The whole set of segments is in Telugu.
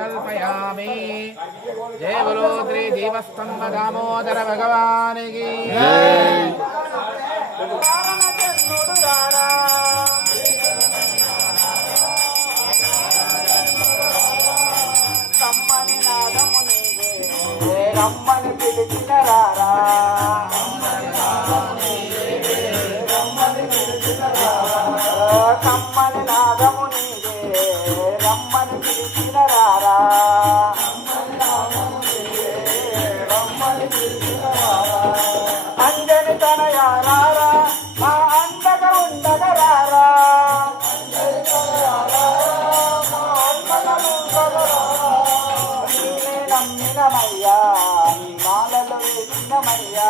కల్పయామి జయ గురు శ్రీ జీవస్తంభ దామోదర భగవానికి రమ్మని పిలిచిన రారా కమ్మని నాదము నీవే రమ్మని పిలిచిన రారా రమ్మని పిలిచిన నమ్మినమయ్యా నీ మాలలో వేసినమయ్యా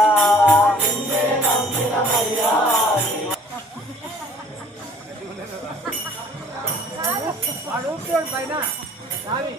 పైన స్వామి